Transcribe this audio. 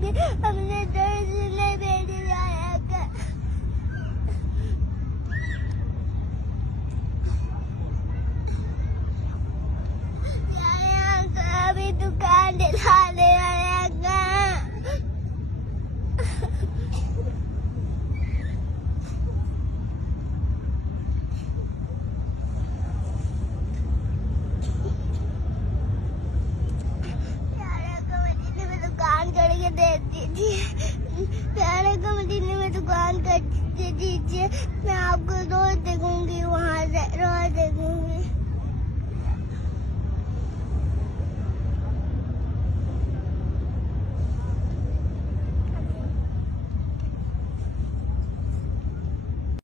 कि हमने दर्द नहीं भेज आया कर। अभी दुकान दिलाने आया कर। दुकान करके दे दीजिए, प्यारे को मदीने में दुकान कर दीजिए। मैं आपको रोज देखूंगी, वहाँ से रोज देखूंगी।